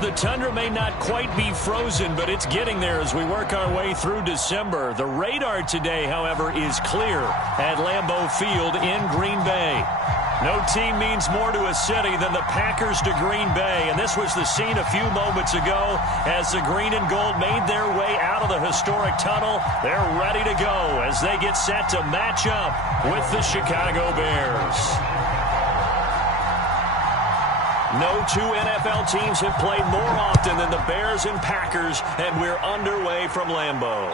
The tundra may not quite be frozen, but it's getting there as we work our way through December. The radar today, however, is clear at Lambeau Field in Green Bay. No team means more to a city than the Packers to Green Bay, and this was the scene a few moments ago as the green and gold made their way out of the historic tunnel. They're ready to go as they get set to match up with the Chicago Bears. No two NFL teams have played more often than the Bears and Packers, and we're underway from Lambeau.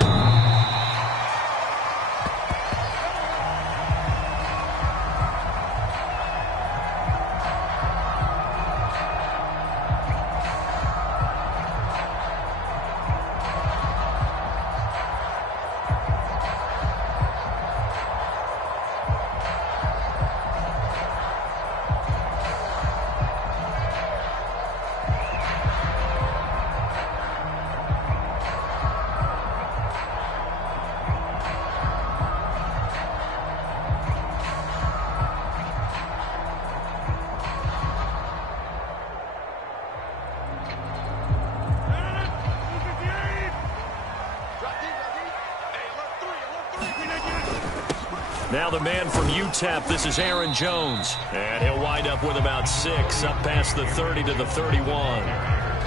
Now the man from UTEP, this is Aaron Jones. And he'll wind up with about 6, up past the 30 to the 31.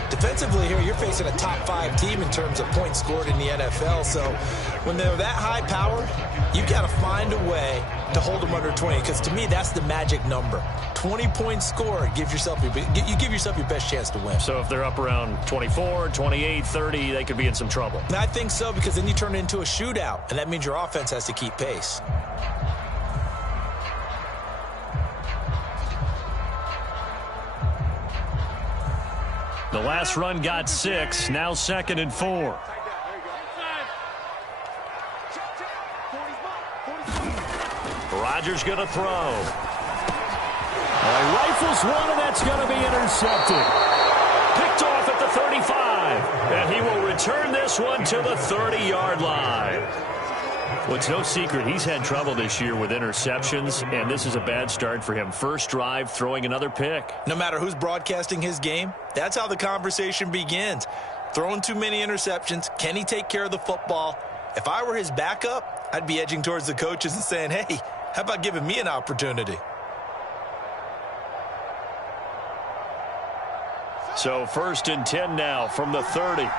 Defensively here, you're facing a top 5 team in terms of points scored in the NFL. So when they're that high powered, you've got to find a way to hold them under 20. Because to me, that's the magic number. 20 points scored, you give yourself your best chance to win. So if they're up around 24, 28, 30, they could be in some trouble. And I think so, because then you turn it into a shootout, and that means your offense has to keep pace. The last run got 6, now 2nd and 4. Rodgers going to throw. He rifles one, and that's going to be intercepted. Picked off at the 35, and he will return this one to the 30-yard line. Well, it's no secret he's had trouble this year with interceptions, and this is a bad start for him. First drive, throwing another pick. No matter who's broadcasting his game, that's how the conversation begins. Throwing too many interceptions, can he take care of the football? If I were his backup, I'd be edging towards the coaches and saying, hey, how about giving me an opportunity? So 1st and 10 now from the 30.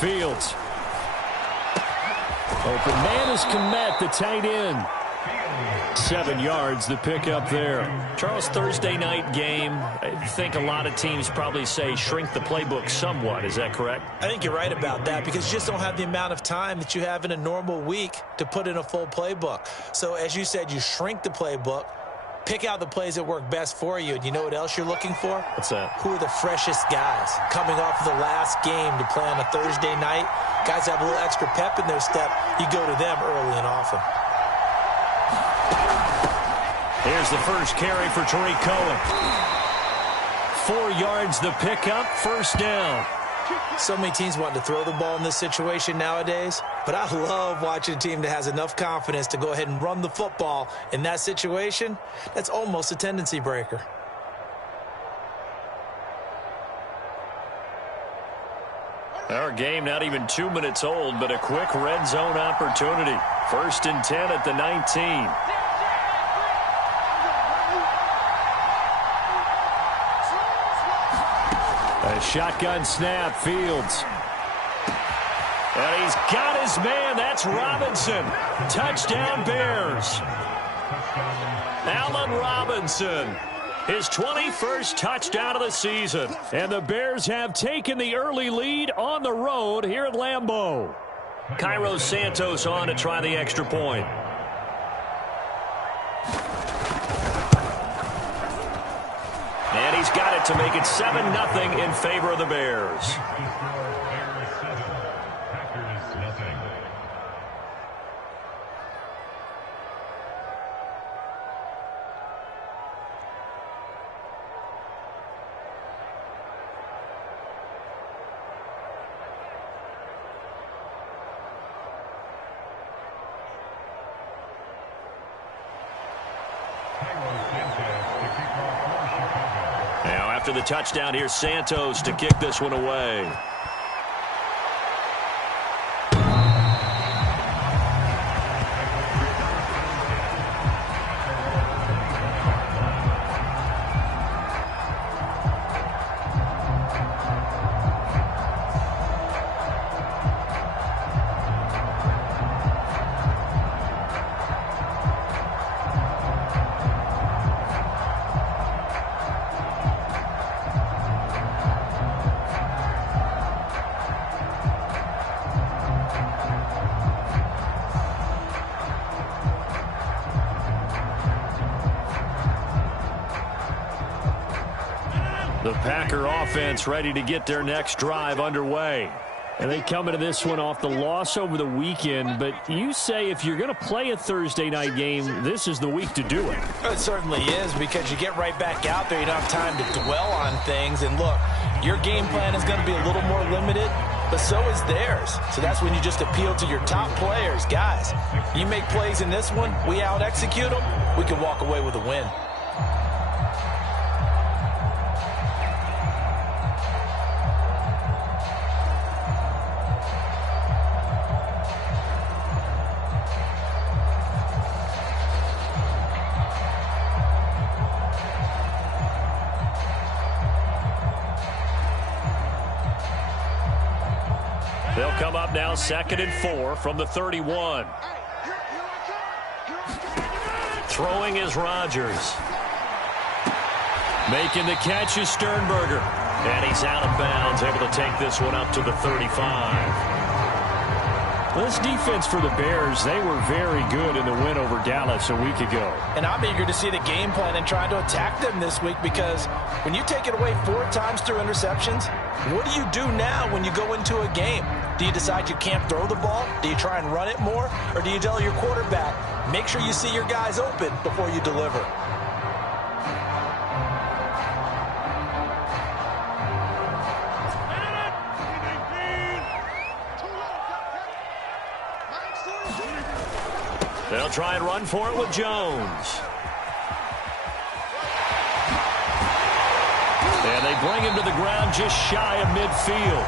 Fields. Open man is Komet, the tight end. 7 yards, the pickup there. Charles, Thursday night game. I think a lot of teams probably say shrink the playbook somewhat. Is that correct? I think you're right about that, because you just don't have the amount of time that you have in a normal week to put in a full playbook. So as you said, you shrink the playbook, pick out the plays that work best for you, and you know what else you're looking for? What's that? Who are the freshest guys coming off of the last game to play on a Thursday night? Guys have a little extra pep in their step. You go to them early and often. Here's the first carry for Tariq Cohen. 4 yards the pickup, first down. So many teams want to throw the ball in this situation nowadays, but I love watching a team that has enough confidence to go ahead and run the football in that situation. That's almost a tendency breaker. Our game not even 2 minutes old, but a quick red zone opportunity. 1st and 10 at the 19. A shotgun snap, Fields. And he's got his man. That's Robinson. Touchdown, Bears. Allen Robinson. His 21st touchdown of the season. And the Bears have taken the early lead on the road here at Lambeau. Cairo Santos on to try the extra point. And he's got it to make it 7-0 in favor of the Bears. After the touchdown, here's Santos to kick this one away. The Packer offense ready to get their next drive underway. And they come into this one off the loss over the weekend, but you say if you're going to play a Thursday night game, this is the week to do it. It certainly is, because you get right back out there. You don't have time to dwell on things. And look, your game plan is going to be a little more limited, but so is theirs. So that's when you just appeal to your top players. Guys, you make plays in this one, we out-execute them, we can walk away with a win. They'll come up now 2nd and 4 from the 31. Throwing is Rodgers. Making the catch is Sternberger. And he's out of bounds, able to take this one up to the 35. Well, this defense for the Bears, they were very good in the win over Dallas a week ago. And I'm eager to see the game plan and trying to attack them this week, because when you take it away 4 times through interceptions, what do you do now when you go into a game? Do you decide you can't throw the ball? Do you try and run it more? Or do you tell your quarterback, make sure you see your guys open before you deliver? They'll try and run for it with Jones. And they bring him to the ground just shy of midfield.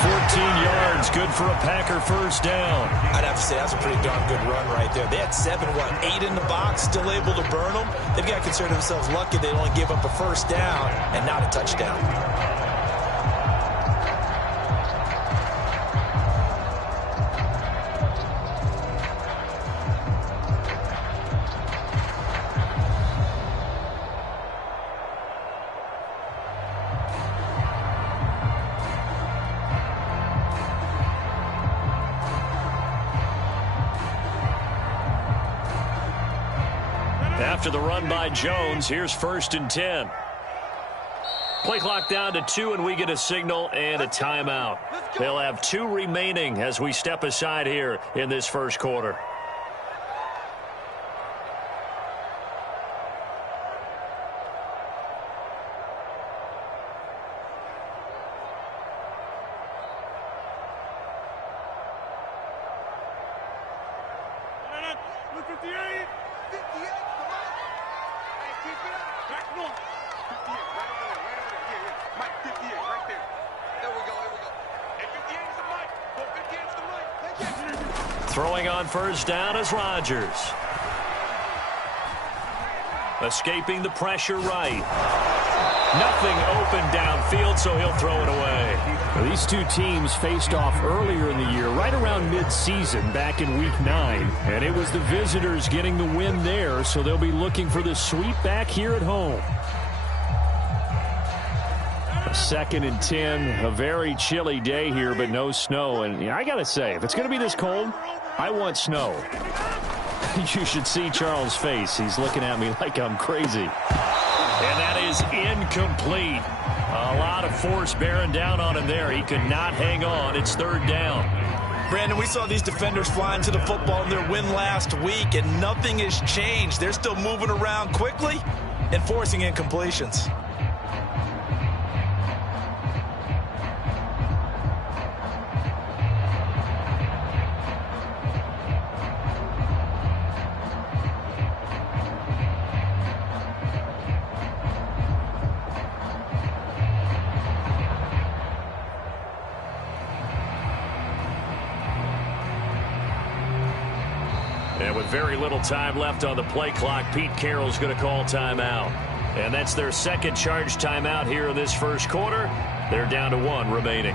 14 yards, good for a Packer first down. I'd have to say that's a pretty darn good run right there. They had 8 in the box, still able to burn them. They've got to consider themselves lucky they only gave up a first down and not a touchdown. After the run by Jones, here's 1st and 10. Play clock down to 2, and we get a signal and a timeout. They'll have 2 remaining as we step aside here in this first quarter. Throwing on first down is Rodgers. Escaping the pressure right. Nothing open downfield, so he'll throw it away. Well, these two teams faced off earlier in the year, right around mid-season, back in Week 9. And it was the visitors getting the win there, so they'll be looking for the sweep back here at home. 2nd and 10, a very chilly day here, but no snow. And I got to say, if it's going to be this cold, I want snow. You should see Charles' face. He's looking at me like I'm crazy. And that is incomplete. A lot of force bearing down on him there. He could not hang on. It's 3rd down. Brandon, we saw these defenders flying to the football in their win last week, and nothing has changed. They're still moving around quickly and forcing incompletions. And with very little time left on the play clock, Pete Carroll's going to call timeout. And that's their second charge timeout here in this first quarter. They're down to 1 remaining.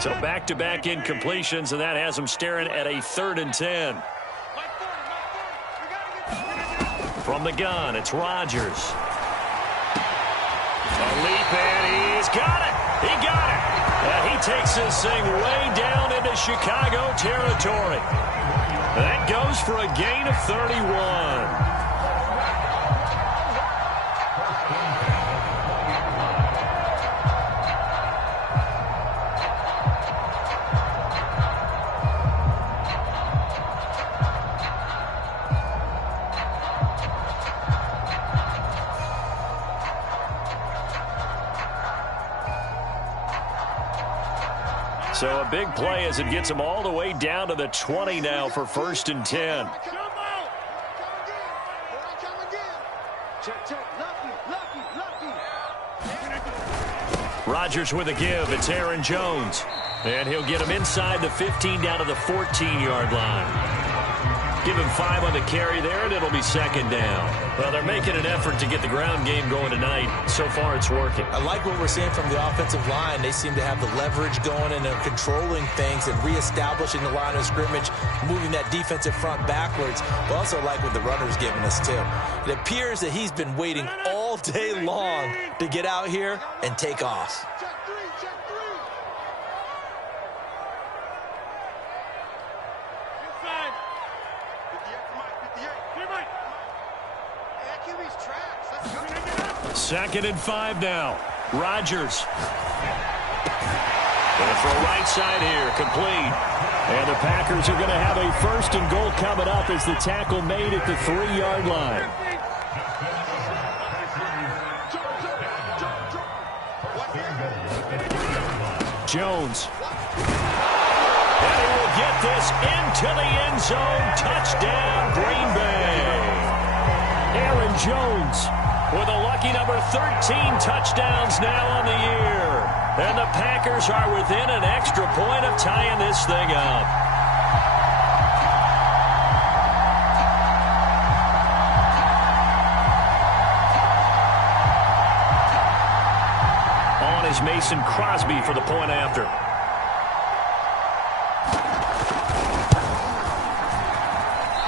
So back-to-back incompletions, and that has them staring at a 3rd and 10. From the gun, it's Rodgers. A leap, and he's got it. He got it. And he takes this thing way down into Chicago territory. That goes for a gain of 31. So a big play as it gets them all the way down to the 20 now for 1st and 10. Rodgers with a give. It's Aaron Jones. And he'll get him inside the 15 down to the 14-yard line. Give him 5 on the carry there, and it'll be 2nd down. Well, they're making an effort to get the ground game going tonight. So far, it's working. I like what we're seeing from the offensive line. They seem to have the leverage going, and they're controlling things and reestablishing the line of scrimmage, moving that defensive front backwards. But also like what the runner's giving us, too. It appears that he's been waiting all day long to get out here and take off. Second and 5 now. Rodgers. Gonna throw right side here, complete. And the Packers are going to have a 1st and goal coming up as the tackle made at the 3-yard line. Jones. And he will get this into the end zone. Touchdown, Green Bay. Aaron Jones with a lucky number 13 touchdowns now on the year. And the Packers are within an extra point of tying this thing up. On is Mason Crosby for the point after.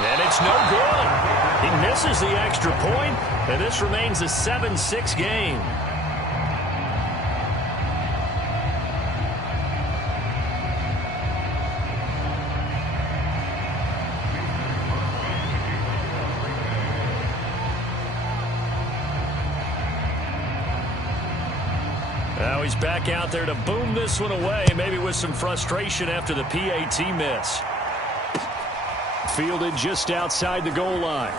And it's no good. He misses the extra point, and this remains a 7-6 game. Now he's back out there to boom this one away, maybe with some frustration after the PAT miss. Fielded just outside the goal line.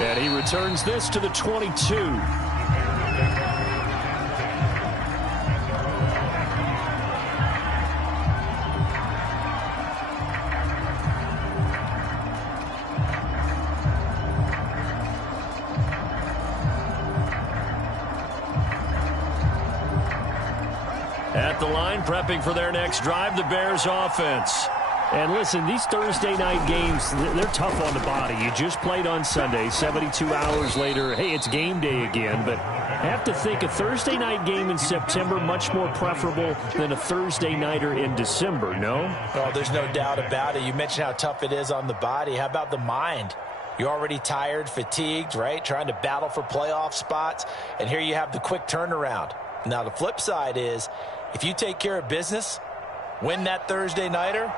And he returns this to the 22. At the line, prepping for their next drive, the Bears offense. And listen, these Thursday night games, they're tough on the body. You just played on Sunday, 72 hours later, hey, it's game day again. But I have to think a Thursday night game in September much more preferable than a Thursday nighter in December, no? Oh, there's no doubt about it. You mentioned how tough it is on the body. How about the mind? You're already tired, fatigued, right? Trying to battle for playoff spots. And here you have the quick turnaround. Now, the flip side is, if you take care of business, win that Thursday nighter,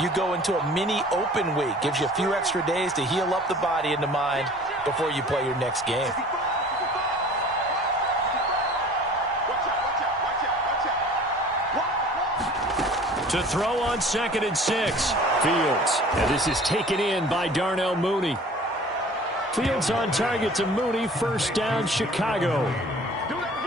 you go into a mini open week. Gives you a few extra days to heal up the body and the mind before you play your next game. To throw on 2nd and 6. Fields. And this is taken in by Darnell Mooney. Fields on target to Mooney. 1st down, Chicago.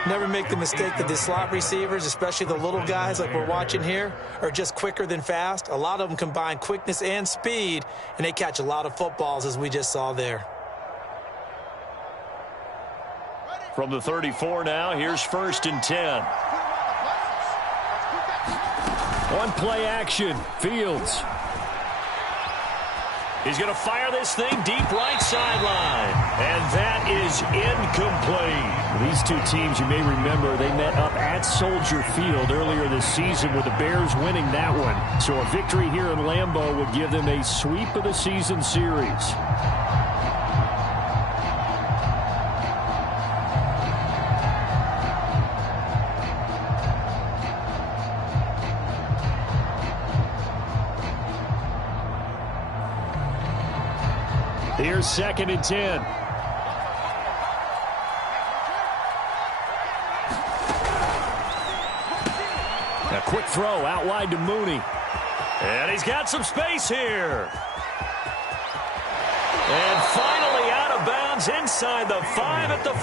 Never make the mistake that the slot receivers, especially the little guys like we're watching here, are just quicker than fast. A lot of them combine quickness and speed, and they catch a lot of footballs, as we just saw there. From the 34 now, here's 1st and 10. One play action, Fields. He's going to fire this thing deep right sideline. And that is incomplete. These two teams, you may remember, they met up at Soldier Field earlier this season with the Bears winning that one. So a victory here in Lambeau would give them a sweep of the season series. Here's 2nd and 10. A quick throw out wide to Mooney. And he's got some space here. And finally out of bounds inside the 5 at the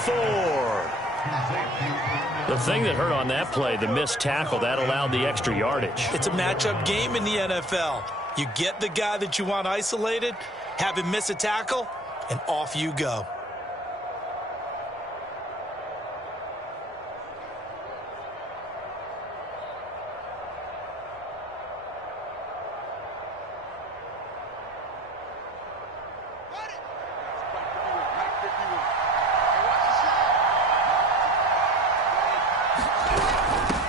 4. The thing that hurt on that play, the missed tackle, that allowed the extra yardage. It's a matchup game in the NFL. You get the guy that you want isolated, have him miss a tackle, and off you go.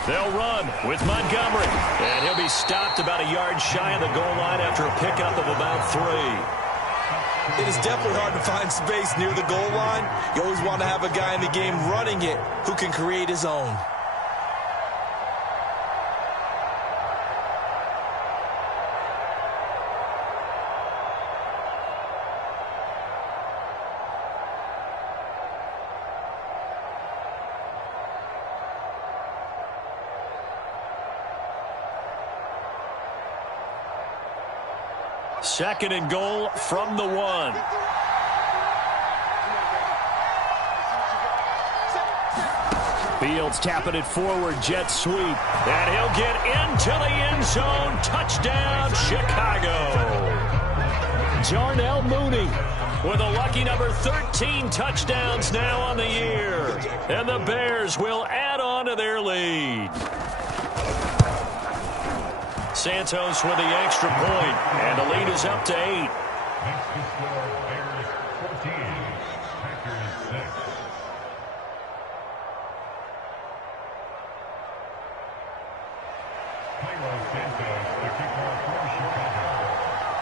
They'll run with Montgomery. And he'll be stopped about a yard shy of the goal line after a pickup of about 3. It is definitely hard to find space near the goal line. You always want to have a guy in the game running it who can create his own. Second and goal from the 1. Fields tapping it forward, jet sweep. And he'll get into the end zone. Touchdown, Chicago. Darnell Mooney with a lucky number 13 touchdowns now on the year. And the Bears will add on to their lead. Santos with the extra point, and the lead is up to 8.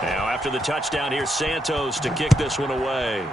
Now after the touchdown, here's Santos to kick this one away.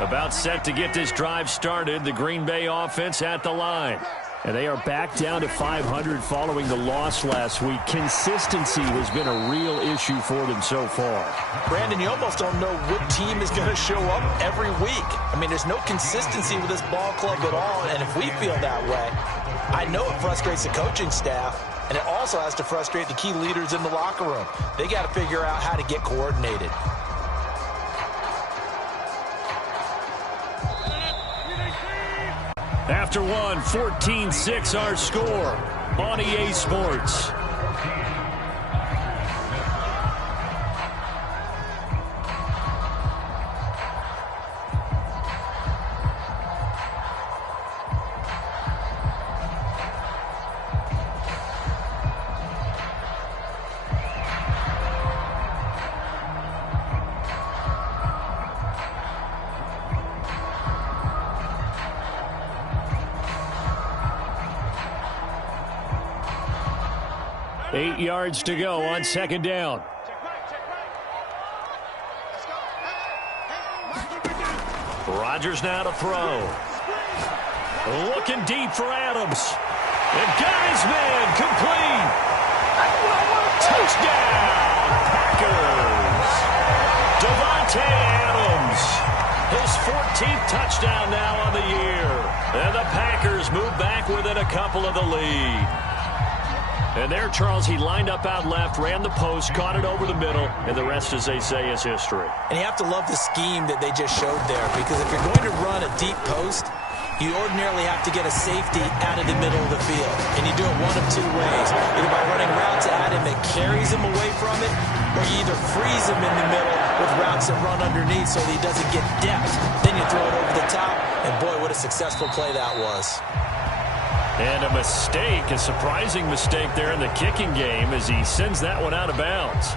About set to get this drive started. The Green Bay offense at the line. And they are back down to 500 following the loss last week. Consistency has been a real issue for them so far. Brandon, you almost don't know what team is going to show up every week. I mean, there's no consistency with this ball club at all, and if we feel that way, I know it frustrates the coaching staff, and it also has to frustrate the key leaders in the locker room. They got to figure out how to get coordinated. After one, 14-6 our score on EA Sports. 8 yards to go on second down. Rodgers now to throw. Looking deep for Adams. And got his man complete. Touchdown, Packers. Davante Adams. His 14th touchdown now on the year. And the Packers move back within a couple of the lead. And there, Charles, he lined up out left, ran the post, caught it over the middle, and the rest, as they say, is history. And you have to love the scheme that they just showed there, because if you're going to run a deep post, you ordinarily have to get a safety out of the middle of the field. And you do it one of two ways. Either by running routes at him that carries him away from it, or you either freeze him in the middle with routes that run underneath so that he doesn't get depth. Then you throw it over the top, and boy, what a successful play that was. And a mistake, a surprising mistake there in the kicking game as he sends that one out of bounds.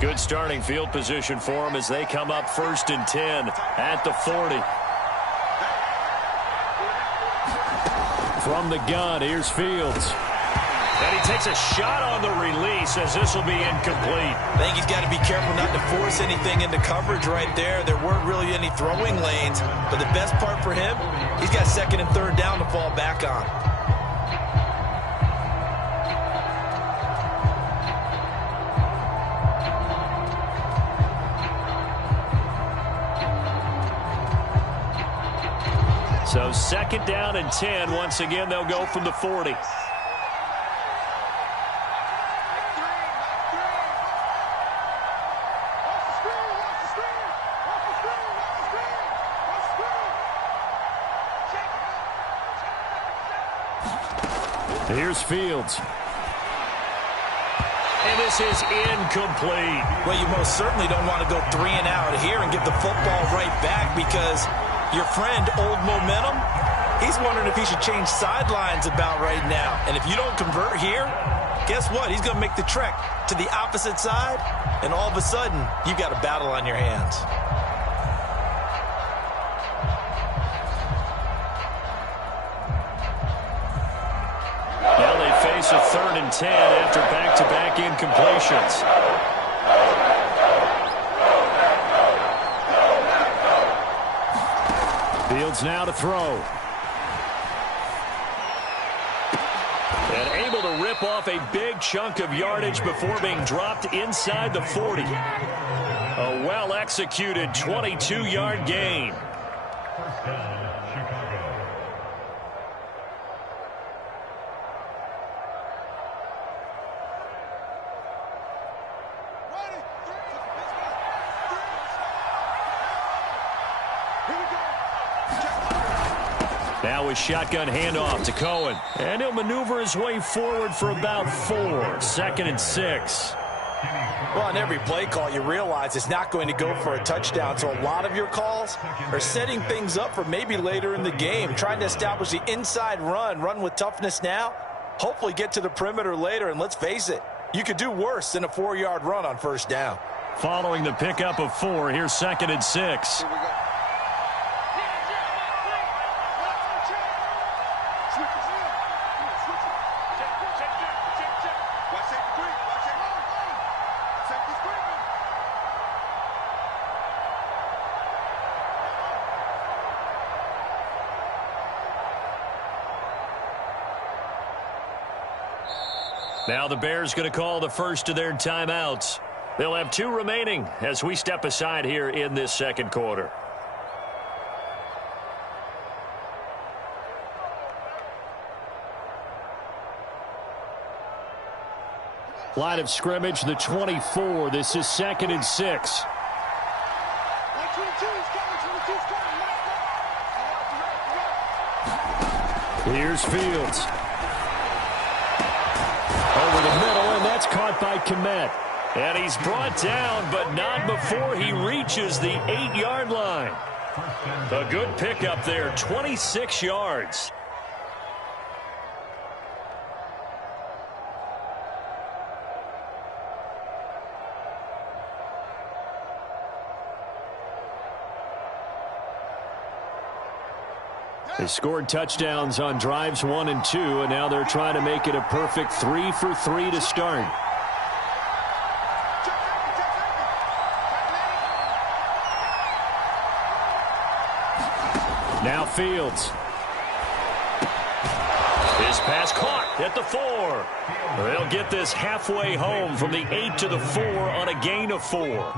Good starting field position for them as they come up 1st and 10 at the 40. From the gun, here's Fields. And he takes a shot on the release as this will be incomplete. I think he's got to be careful not to force anything into coverage right there. There weren't really any throwing lanes, but the best part for him, he's got 2nd and 3rd down to fall back on. So 2nd down and 10. Once again, they'll go from the 40. Here's Fields. And this is incomplete. Well, you most certainly don't want to go 3 and out here and give the football right back, because your friend, Old Momentum, he's wondering if he should change sidelines about right now. And if you don't convert here, guess what? He's going to make the trek to the opposite side, and all of a sudden, you've got a battle on your hands. Now they face a 3rd and 10 after back-to-back incompletions. Fields now to throw. And able to rip off a big chunk of yardage before being dropped inside the 40. A well-executed 22-yard gain. Now a shotgun handoff to Cohen. And he'll maneuver his way forward for about 4. 2nd and 6. Well, on every play call, you realize it's not going to go for a touchdown. So a lot of your calls are setting things up for maybe later in the game, trying to establish the inside run with toughness now, hopefully get to the perimeter later. And let's face it, you could do worse than a 4-yard run on 1st down. Following the pickup of 4, here's 2nd and 6. Now the Bears going to call the first of their timeouts. They'll have 2 remaining as we step aside here in this 2nd quarter. Line of scrimmage, the 24. This is 2nd and 6. Here's Fields. Over the middle, and that's caught by Kmet. And he's brought down, but not before he reaches the 8-yard line. A good pickup there, 26 yards. They scored touchdowns on drives 1 and 2, and now they're trying to make it a perfect 3 for 3 to start. Now Fields. His pass caught at the 4. They'll get this halfway home from the 8 to the 4 on a gain of 4.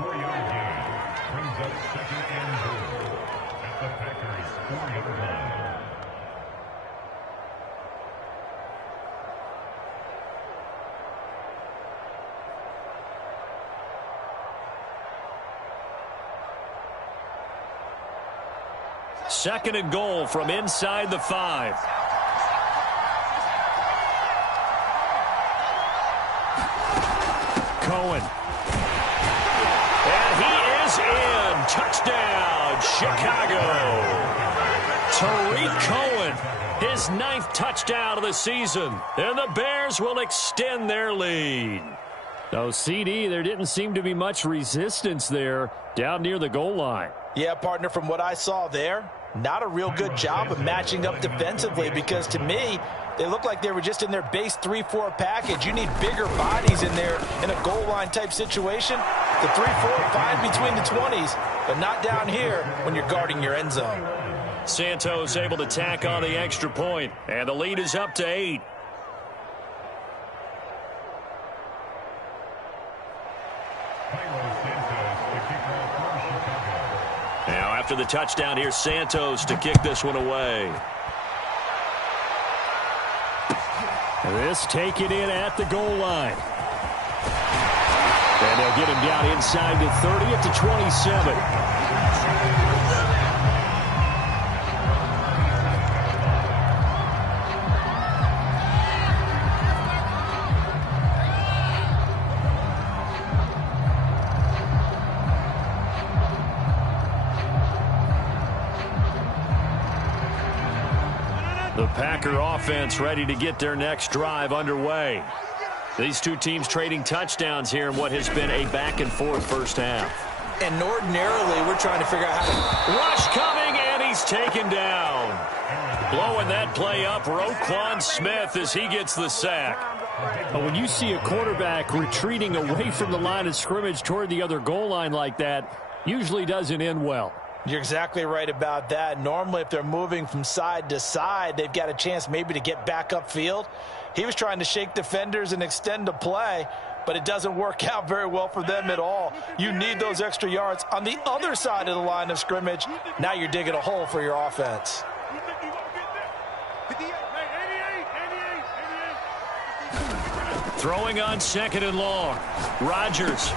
Second and goal from inside the 5. Cohen. And he is in. Touchdown, Chicago. Tariq Cohen, his 9th touchdown of the season. And the Bears will extend their lead. So, CD, there didn't seem to be much resistance there down near the goal line. Yeah, partner, from what I saw there, not a real good job of matching up defensively, because to me, they look like they were just in their base 3-4 package. You need bigger bodies in there in a goal line type situation. The 3-4 fine between the 20s, but not down here when you're guarding your end zone. Santos able to tack on the extra point, and the lead is up to 8. Now after the touchdown, here's Santos to kick this one away. This taken in at the goal line. And they'll get him down inside the 30 at the 27. The Packer offense ready to get their next drive underway. These two teams trading touchdowns here in what has been a back-and-forth first half. And ordinarily, we're trying to figure out how to... Rush coming, and he's taken down. Blowing that play up, Roquan Smith as he gets the sack. But when you see a quarterback retreating away from the line of scrimmage toward the other goal line like that, usually doesn't end well. You're exactly right about that. Normally, if they're moving from side to side, they've got a chance maybe to get back upfield. He was trying to shake defenders and extend the play, but it doesn't work out very well for them at all. You need those extra yards on the other side of the line of scrimmage. Now you're digging a hole for your offense. Throwing on second and long. Rodgers.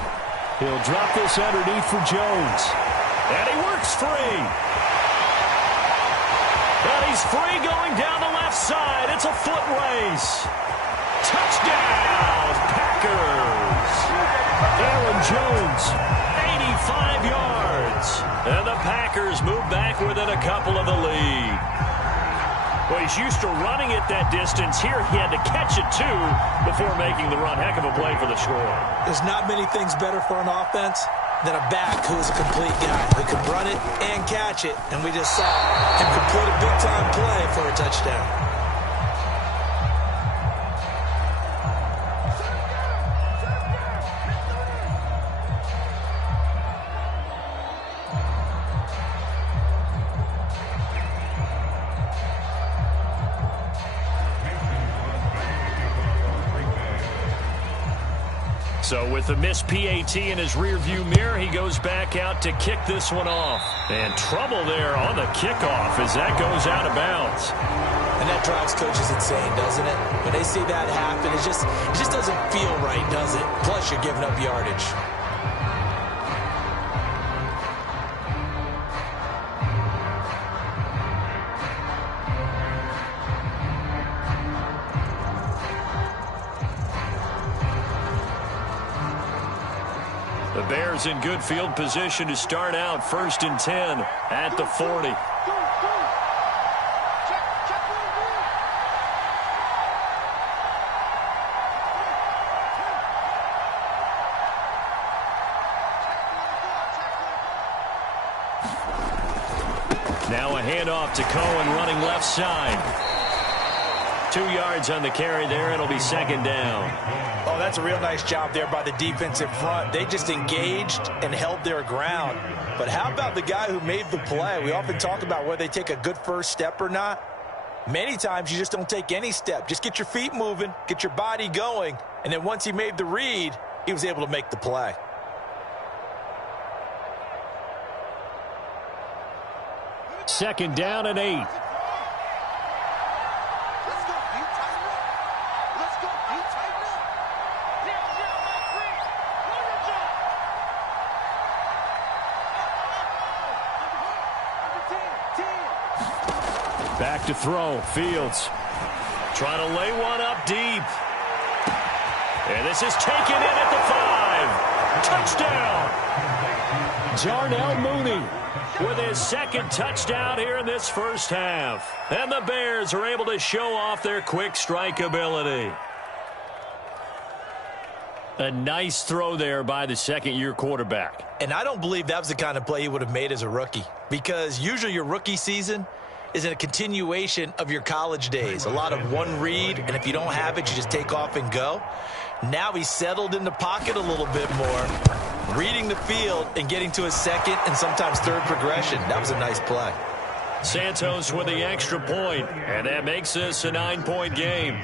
He'll drop this underneath for Jones. And he works free. And he's free going down the left side. It's a foot race. Touchdown, Packers. Aaron Jones. 85 yards. And the Packers move back within a couple of the lead. Well, he's used to running it that distance. Here he had to catch it, too, before making the run. Heck of a play for the score. There's not many things better for an offense than a back who is a complete guy who can run it and catch it. And we just saw him complete a big-time play for a touchdown. So with the missed PAT in his rearview mirror, he goes back out to kick this one off. And trouble there on the kickoff as that goes out of bounds. And that drives coaches insane, doesn't it? When they see that happen, it just doesn't feel right, does it? Plus, you're giving up yardage. The Bears in good field position to start out 1st and 10 at the 40. Now a handoff to Cohen running left side. 2 yards on the carry there. It'll be second down. Oh, that's a real nice job there by the defensive front. They just engaged and held their ground. But how about the guy who made the play? We often talk about whether they take a good first step or not. Many times you just don't take any step. Just get your feet moving, get your body going, and then once he made the read, he was able to make the play. Second down and 8. Back to throw. Fields trying to lay one up deep. And this is taken in at the 5. Touchdown. Jarnell Mooney with his second touchdown here in this first half. And the Bears are able to show off their quick strike ability. A nice throw there by the second-year quarterback. And I don't believe that was the kind of play he would have made as a rookie, because usually your rookie season is a continuation of your college days. A lot of one read, and if you don't have it, you just take off and go. Now he's settled in the pocket a little bit more, reading the field and getting to his second and sometimes third progression. That was a nice play. Santos with the extra point, and that makes this a 9-point game.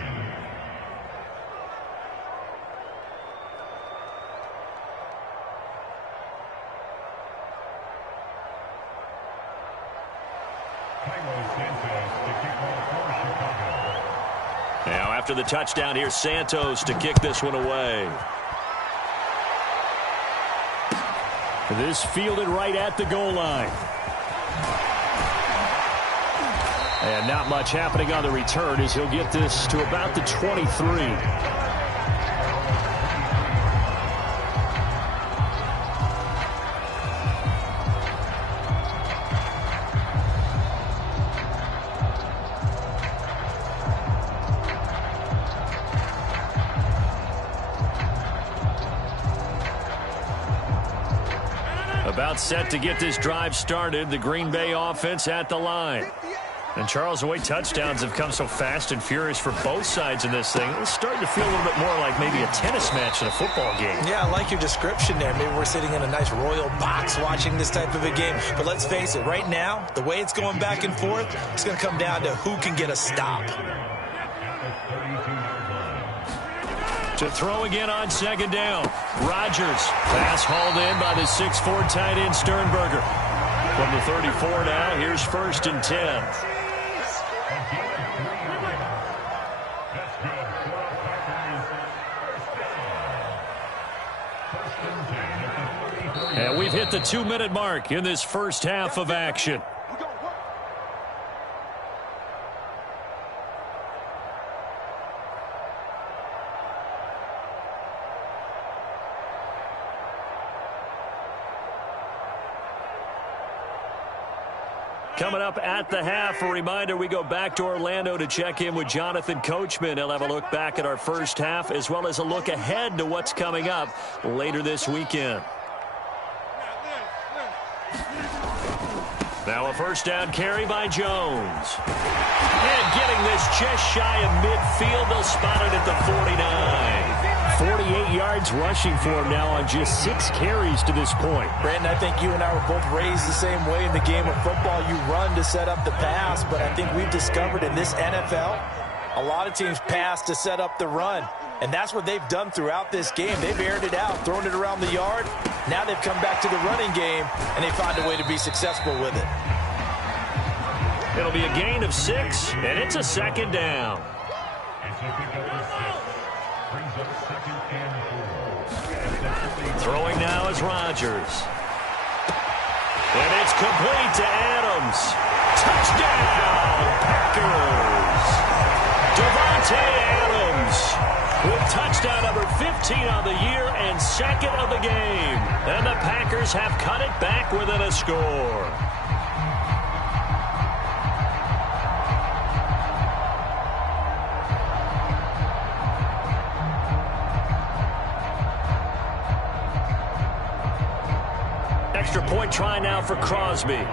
Now after the touchdown, here's Santos to kick this one away. This fielded right at the goal line. And not much happening on the return as he'll get this to about the 23. About set to get this drive started. The Green Bay offense at the line. And Charles, the way touchdowns have come so fast and furious for both sides in this thing, it's starting to feel a little bit more like maybe a tennis match in a football game. Yeah, I like your description there. Maybe we're sitting in a nice royal box watching this type of a game. But let's face it, right now, the way it's going back and forth, it's going to come down to who can get a stop. To throw again on second down. Rodgers. Pass hauled in by the 6'4" tight end Sternberger. From the 34 now, here's 1st and 10. And we've hit the 2-minute mark in this first half of action. Coming up at the half, a reminder, we go back to Orlando to check in with Jonathan Coachman. He'll have a look back at our first half as well as a look ahead to what's coming up later this weekend. Now a first down carry by Jones. And getting this just shy of midfield, they'll spot it at the 49. 48 yards rushing for him now on just 6 carries to this point. Brandon, I think you and I were both raised the same way in the game of football. You run to set up the pass, but I think we've discovered in this NFL, a lot of teams pass to set up the run. And that's what they've done throughout this game. They've aired it out, thrown it around the yard. Now they've come back to the running game, and they found a way to be successful with it. It'll be a gain of 6, and it's a second down. Throwing now is Rodgers. And it's complete to Adams. Touchdown, Packers! Devontae Adams with touchdown number 15 on the year and second of the game. And the Packers have cut it back within a score. Extra point try now for Crosby.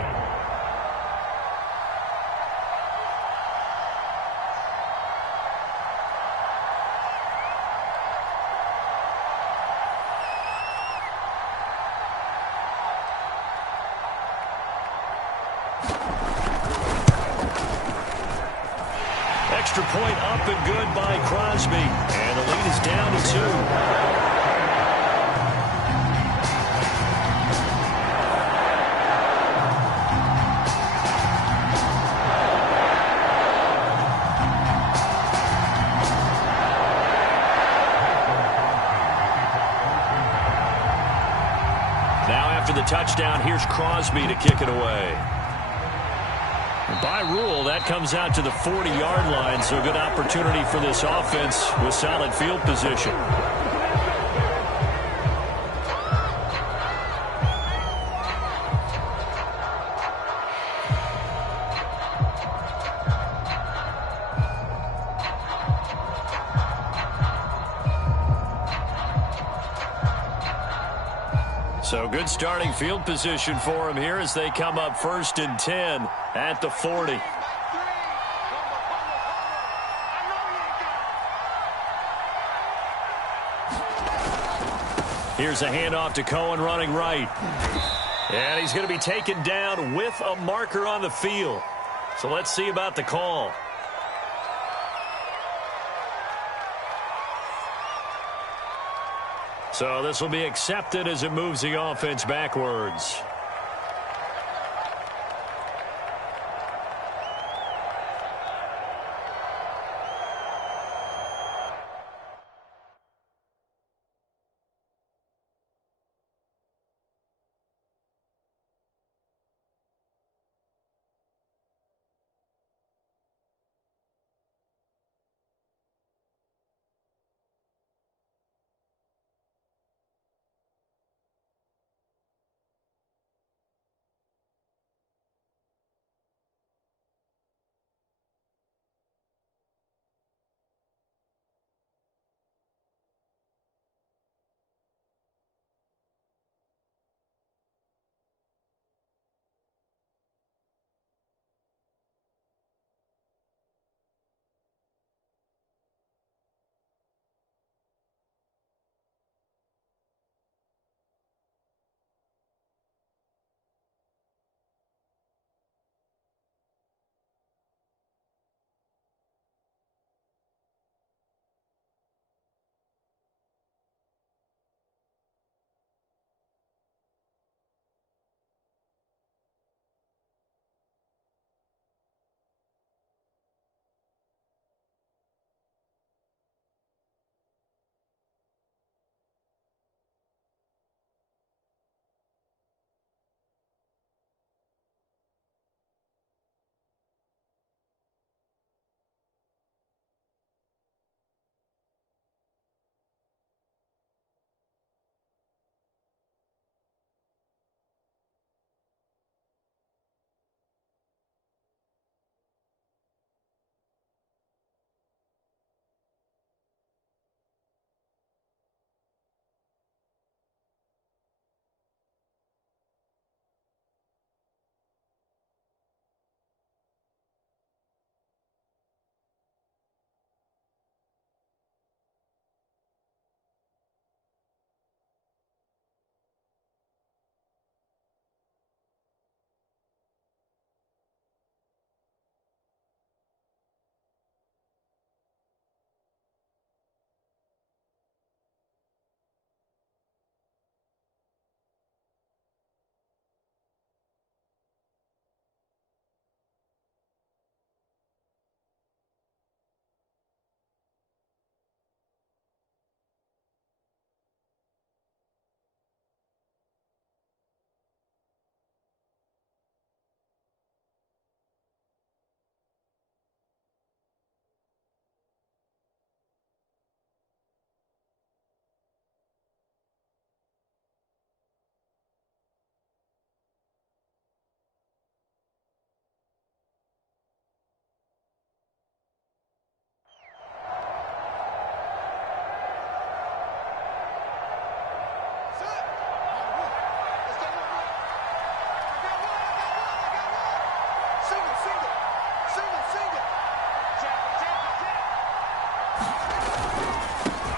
Extra point up and good by Crosby. And the lead is down to 2. After the touchdown, here's Crosby to kick it away. By rule, that comes out to the 40-yard line, so a good opportunity for this offense with solid field position. So good starting field position for him here as they come up 1st and 10 at the 40. Here's a handoff to Cohen running right. And he's going to be taken down with a marker on the field. So let's see about the call. So this will be accepted as it moves the offense backwards.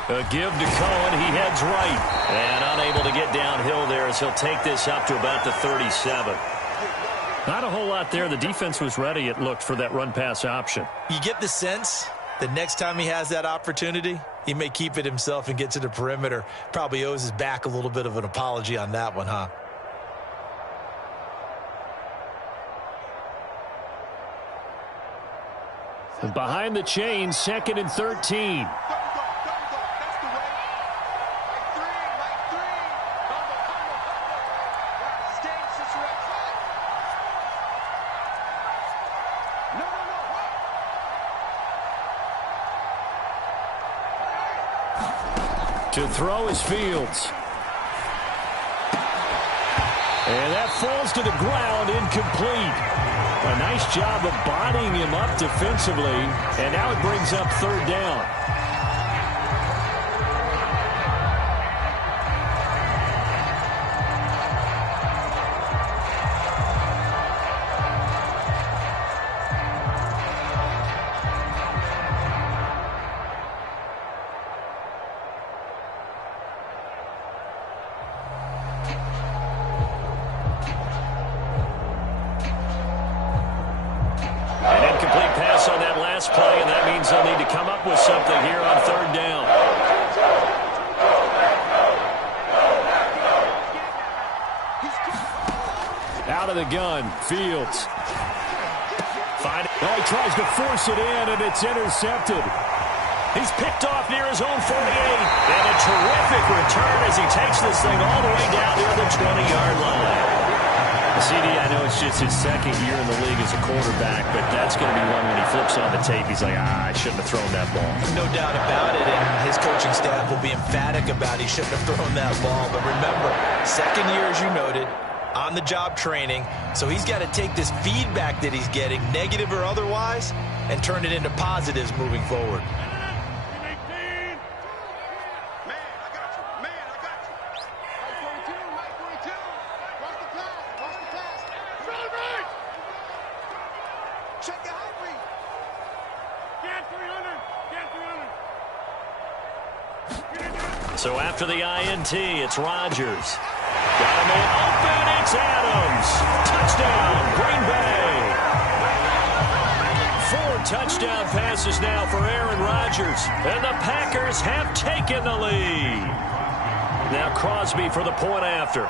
A give to Cohen. He heads right. And unable to get downhill there as he'll take this up to about the 37. Not a whole lot there. The defense was ready, it looked, for that run-pass option. You get the sense that next time he has that opportunity, he may keep it himself and get to the perimeter. Probably owes his back a little bit of an apology on that one, huh? Behind the chain, 2nd and 13. To throw is Fields. And that falls to the ground, incomplete. A nice job of bodying him up defensively, and now it brings up 3rd down. Play, and that means they'll need to come up with something here on 3rd down. Out of the gun, Fields. He tries to force it in, and it's intercepted. He's picked off near his own 48, and a terrific return as he takes this thing all the way down near the 20-yard line. CD, I know it's just his 2nd year in the league as a quarterback, but that's going to be one when he flips on the tape. He's like, I shouldn't have thrown that ball. No doubt about it, and his coaching staff will be emphatic about he shouldn't have thrown that ball. But remember, 2nd year, as you noted, on-the-job training, so he's got to take this feedback that he's getting, negative or otherwise, and turn it into positives moving forward. So after the INT, it's Rodgers. Got him in open, it's Adams. Touchdown, Green Bay. 4 touchdown passes now for Aaron Rodgers. And the Packers have taken the lead. Now Crosby for the point after.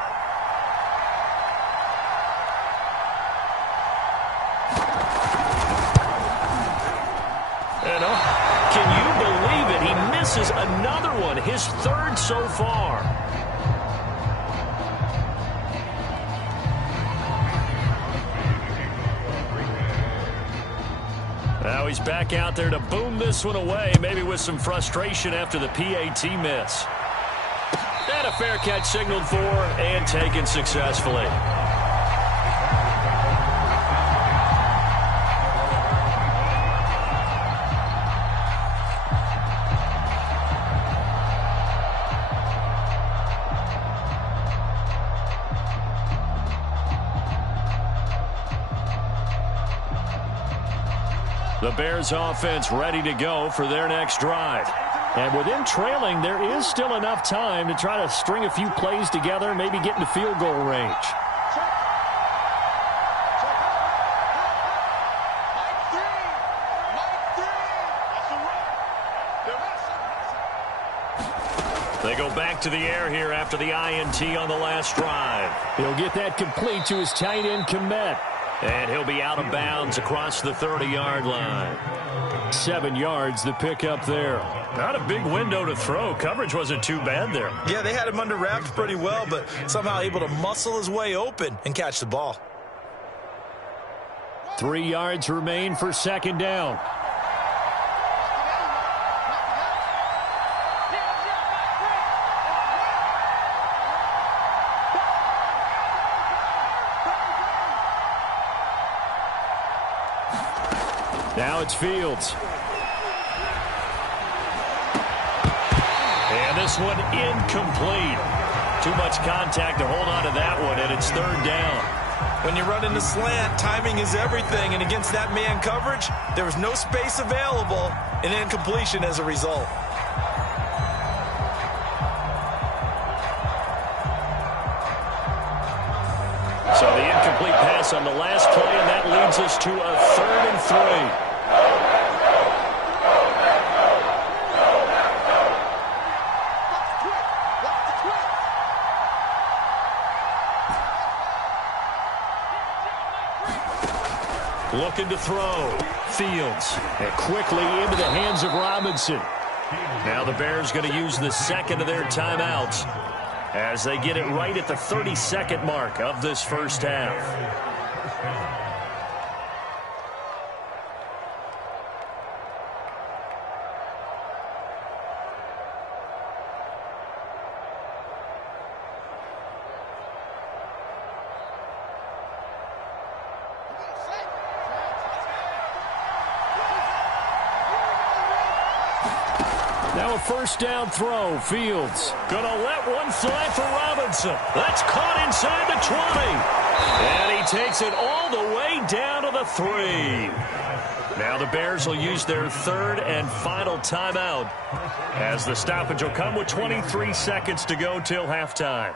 Can you believe it? He misses another one, his 3rd so far. Now he's back out there to boom this one away, maybe with some frustration after the PAT miss. And a fair catch signaled for and taken successfully. The Bears offense ready to go for their next drive. And with them trailing, there is still enough time to try to string a few plays together, maybe get into field goal range. They go back to the air here after the INT on the last drive. He'll get that complete to his tight end, Kmet. And he'll be out of bounds across the 30-yard line. 7 yards, the pickup there. Not a big window to throw. Coverage wasn't too bad there. Yeah, they had him under wraps pretty well, but somehow able to muscle his way open and catch the ball. 3 yards remain for 2nd down. Now it's Fields. And this one incomplete. Too much contact to hold on to that one, and it's 3rd down. When you run in the slant, timing is everything, and against that man coverage, there was no space available, and incompletion as a result. So the incomplete pass on the last play, and that leads us to a 3rd and 3. Looking to throw. Fields. And quickly into the hands of Robinson. Now the Bears going to use the second of their timeouts as they get it right at the 30-second mark of this first half. Now a first down throw. Fields gonna let one fly for Robinson. That's caught inside the 20. And he takes it all the way down to the 3. Now the Bears will use their 3rd and final timeout as the stoppage will come with 23 seconds to go till halftime.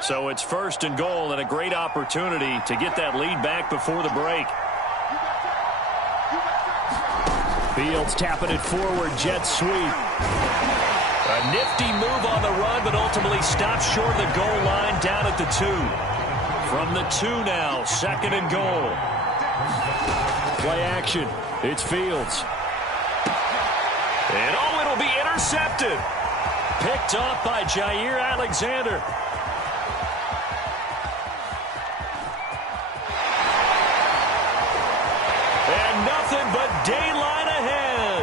So it's 1st and goal and a great opportunity to get that lead back before the break. Fields tapping it forward, jet sweep. A nifty move on the run, but ultimately stops short of the goal line down at the 2. From the 2 now, 2nd and goal. Play action. It's Fields. And it'll be intercepted. Picked off by Jair Alexander. Nothing but daylight ahead.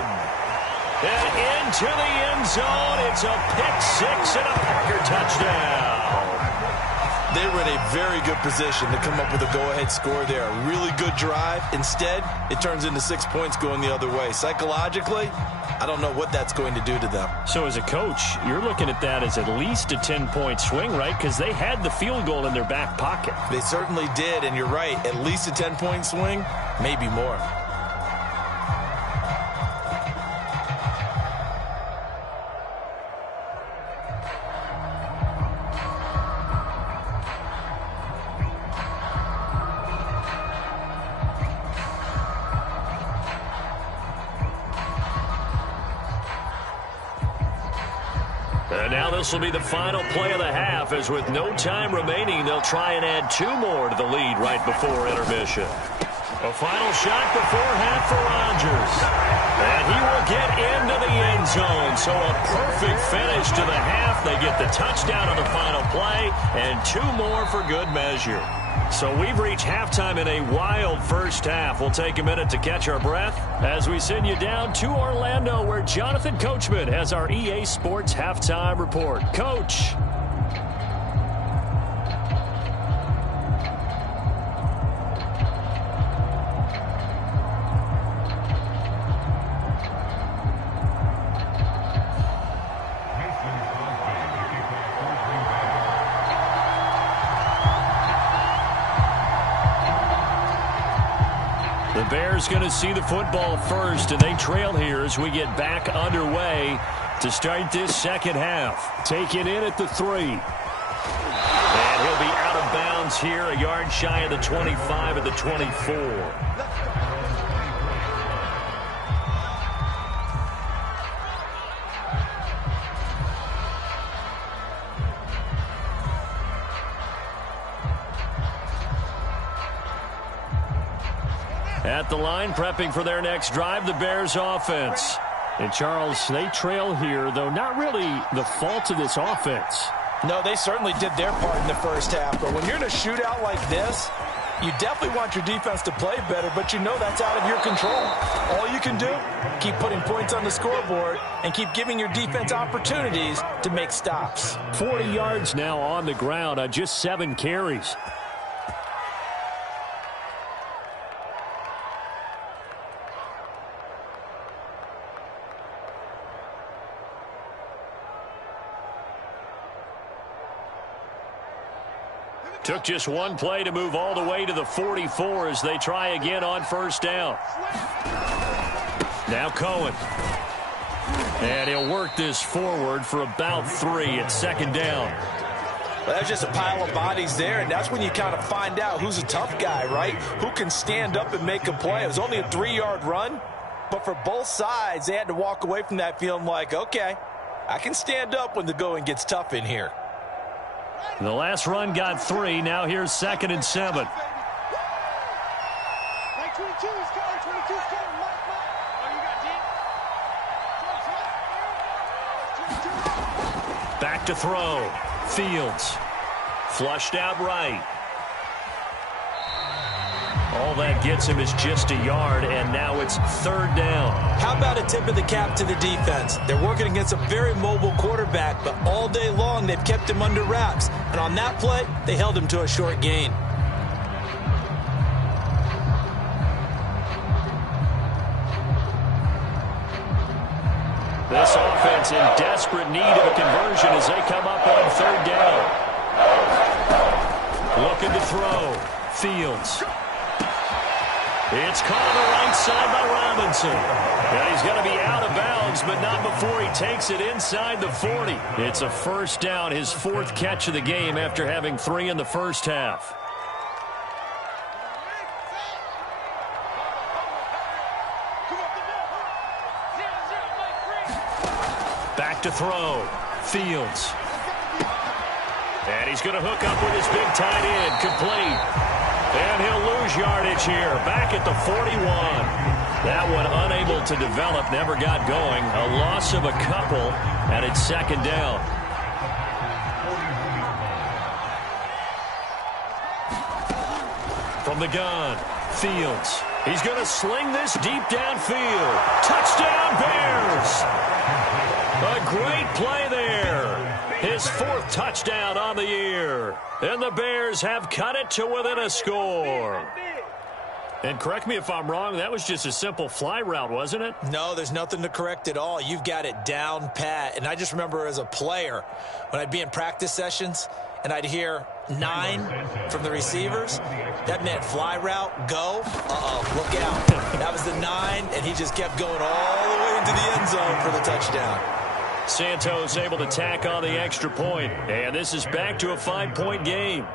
And into the end zone. It's a pick-6 and a Packer touchdown. They were in a very good position to come up with a go-ahead score there. A really good drive. Instead, it turns into 6 points going the other way. Psychologically, I don't know what that's going to do to them. So as a coach, you're looking at that as at least a 10-point swing, right? Because they had the field goal in their back pocket. They certainly did, and you're right. At least a 10-point swing, maybe more. And now this will be the final play of the half, as with no time remaining, they'll try and add 2 more to the lead right before intermission. A final shot before half for Rodgers. And he will get into the end zone. So a perfect finish to the half. They get the touchdown on the final play, and 2 more for good measure. So we've reached halftime in a wild first half. We'll take a minute to catch our breath as we send you down to Orlando, where Jonathan Coachman has our EA Sports halftime report. Coach. The Bears going to see the football first, and they trail here as we get back underway to start this second half. Taken in at the 3. And he'll be out of bounds here, a yard shy of the 25 at the 24. At the line, prepping for their next drive, the Bears offense. And Charles, they trail here, though not really the fault of this offense. No, they certainly did their part in the first half. But when you're in a shootout like this, you definitely want your defense to play better, but you know that's out of your control. All you can do, keep putting points on the scoreboard and keep giving your defense opportunities to make stops. 40 yards now on the ground on just 7 carries. Took just one play to move all the way to the 44 as they try again on first down. Now Cohen. And he'll work this forward for about 3 at second down. Well, that's just a pile of bodies there, and that's when you kind of find out who's a tough guy, right? Who can stand up and make a play. It was only a 3-yard run, but for both sides, they had to walk away from that feeling like, okay, I can stand up when the going gets tough in here. The last run got 3. Now here's 2nd and 7. Back to throw. Fields. Flushed out right. All that gets him is just a yard, and now it's 3rd down. How about a tip of the cap to the defense? They're working against a very mobile quarterback, but all day long they've kept him under wraps. And on that play, they held him to a short gain. This offense in desperate need of a conversion as they come up on 3rd down. Looking to throw. Fields. It's caught on the right side by Robinson. And he's going to be out of bounds, but not before he takes it inside the 40. It's a first down, his 4th catch of the game after having 3 in the first half. Back to throw. Fields. And he's going to hook up with his big tight end. Complete. And he'll lose yardage here. Back at the 41. That one unable to develop. Never got going. A loss of a couple. And it's 2nd down. From the gun. Fields. He's going to sling this deep downfield. Touchdown Bears. A great play there. His 4th touchdown on the year. And the Bears have cut it to within a score. And correct me if I'm wrong, that was just a simple fly route, wasn't it? No, there's nothing to correct at all. You've got it down pat. And I just remember as a player, when I'd be in practice sessions and I'd hear 9 from the receivers, that meant fly route, go. Uh-oh, look out. That was the 9, and he just kept going all the way into the end zone for the touchdown. Santos able to tack on the extra point, and this is back to a 5-point game.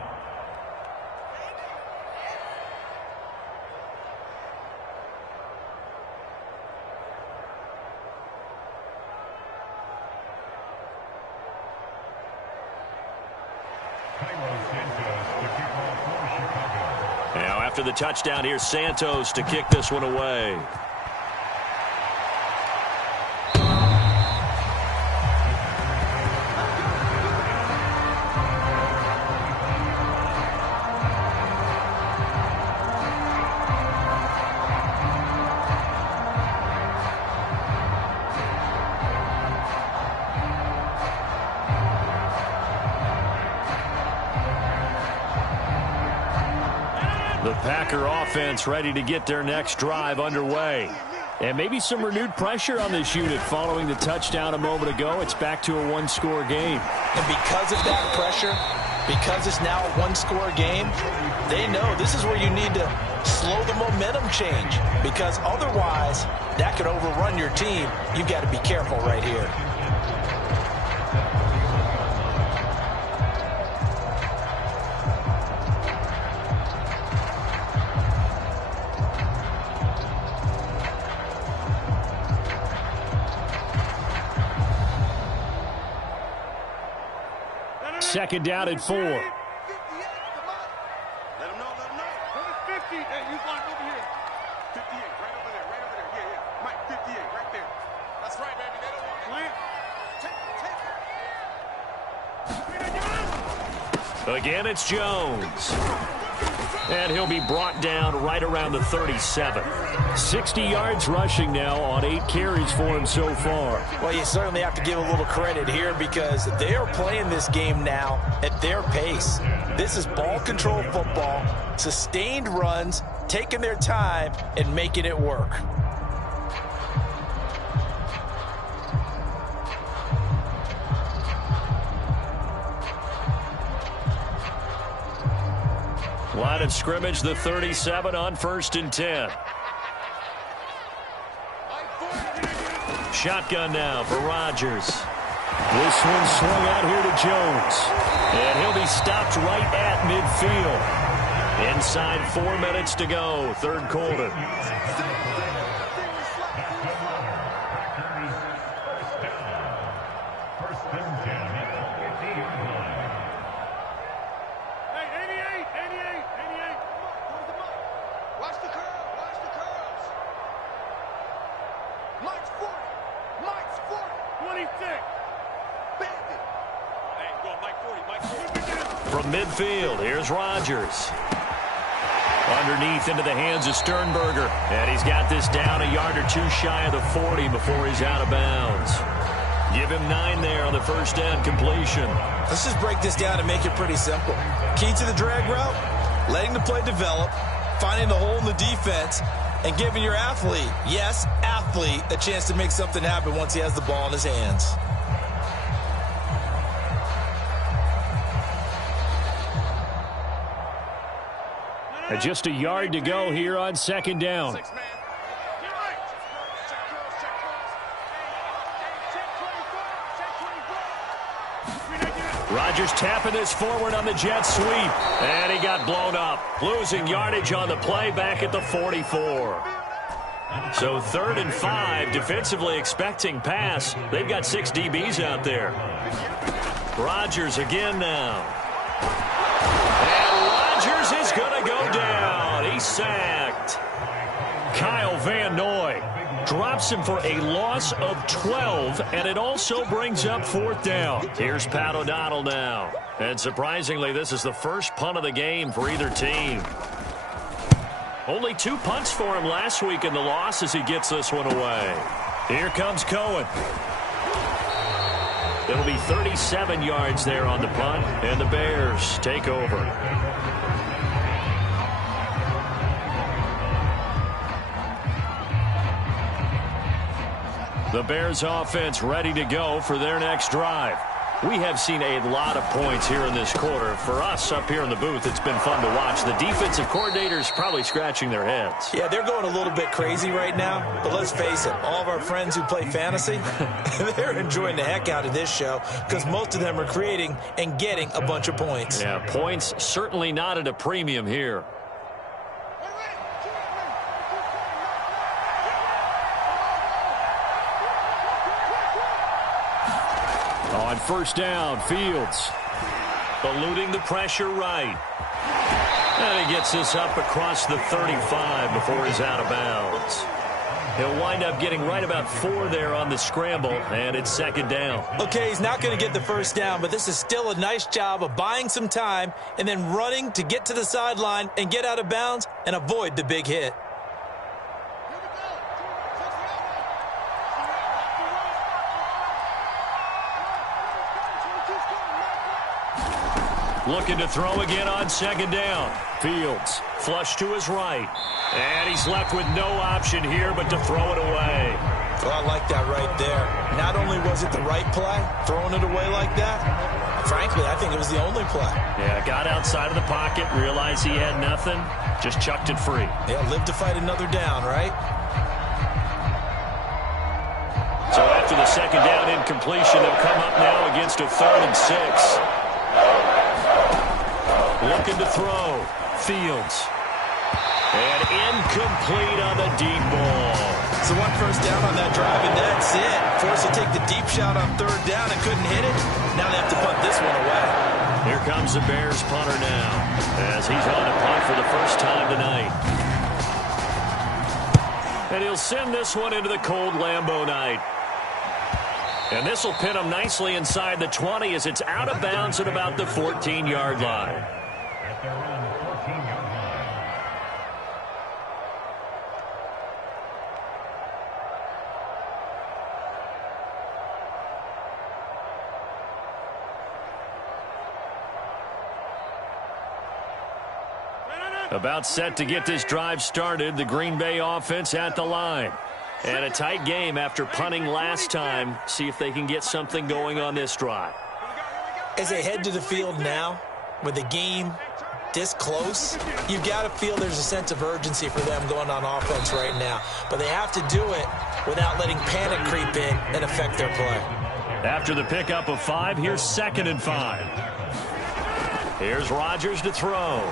Now after the touchdown, here's Santos to kick this one away. The Packer offense ready to get their next drive underway. And maybe some renewed pressure on this unit following the touchdown a moment ago. It's back to a 1-score game. And because of that pressure, because it's now a 1-score game, they know this is where you need to slow the momentum change. Because otherwise, that could overrun your team. You've got to be careful right here. Second down at 4. Let him know, let him know. Number 50. Hey, you block over here. 58, right over there, right over there. Yeah, yeah. Mike, 58, right there. That's right, baby. They don't want it. Take it. Again, it's Jones. And he'll be brought down right around the 37. 60 yards rushing now on 8 carries for him so far. Well, you certainly have to give a little credit here because they are playing this game now at their pace. This is ball control football, sustained runs, taking their time and making it work. Line of scrimmage, the 37 on 1st and 10. Shotgun now for Rodgers. This one swung out here to Jones. And he'll be stopped right at midfield. Inside 4 minutes to go, third quarter. From midfield, here's Rodgers. Underneath into the hands of Sternberger. And he's got this down a yard or two shy of the 40 before he's out of bounds. Give him 9 there on the first down completion. Let's just break this down and make it pretty simple. Key to the drag route, letting the play develop, finding the hole in the defense, and giving your athlete, yes, athlete, a chance to make something happen once he has the ball in his hands. And just a yard to go here on second down. Rodgers tapping this forward on the jet sweep. And he got blown up. Losing yardage on the play back at the 44. So 3rd and 5, defensively expecting pass. They've got 6 DBs out there. Rodgers again now. And Rodgers is going to go down. He's sacked. Kyle Van Noy drops him for a loss of 12, and it also brings up 4th down. Here's Pat O'Donnell now. And surprisingly, this is the first punt of the game for either team. Only 2 punts for him last week in the loss as he gets this one away. Here comes Cohen. It'll be 37 yards there on the punt, and the Bears take over. The Bears offense ready to go for their next drive. We have seen a lot of points here in this quarter. For us up here in the booth, it's been fun to watch. The defensive coordinators probably scratching their heads. Yeah, they're going a little bit crazy right now. But let's face it, all of our friends who play fantasy, they're enjoying the heck out of this show because most of them are creating and getting a bunch of points. Yeah, points certainly not at a premium here. On first down, Fields. Eluding the pressure right. And he gets this up across the 35 before he's out of bounds. He'll wind up getting right about 4 there on the scramble, and it's 2nd down. Okay, he's not going to get the first down, but this is still a nice job of buying some time and then running to get to the sideline and get out of bounds and avoid the big hit. Looking to throw again on 2nd down. Fields flush to his right. And he's left with no option here but to throw it away. Well, I like that right there. Not only was it the right play, throwing it away like that, frankly, I think it was the only play. Yeah, got outside of the pocket, realized he had nothing, just chucked it free. Yeah, live to fight another down, right? So after the 2nd down incompletion, they'll come up now against a 3rd and 6. Looking to throw. Fields. And incomplete on the deep ball. So 1 first down on that drive, and that's it. Forced to take the deep shot on 3rd down and couldn't hit it. Now they have to punt this one away. Here comes the Bears punter now, as he's on to punt for the first time tonight. And he'll send this one into the cold Lambeau night. And this will pin him nicely inside the 20 as it's out of bounds at about the 14-yard line. About set to get this drive started, the Green Bay offense at the line. And a tight game after punting last time. See if they can get something going on this drive. As they head to the field now, with the game this close, you've got to feel there's a sense of urgency for them going on offense right now. But they have to do it without letting panic creep in and affect their play. After the pickup of 5, here's 2nd and 5. Here's Rodgers to throw.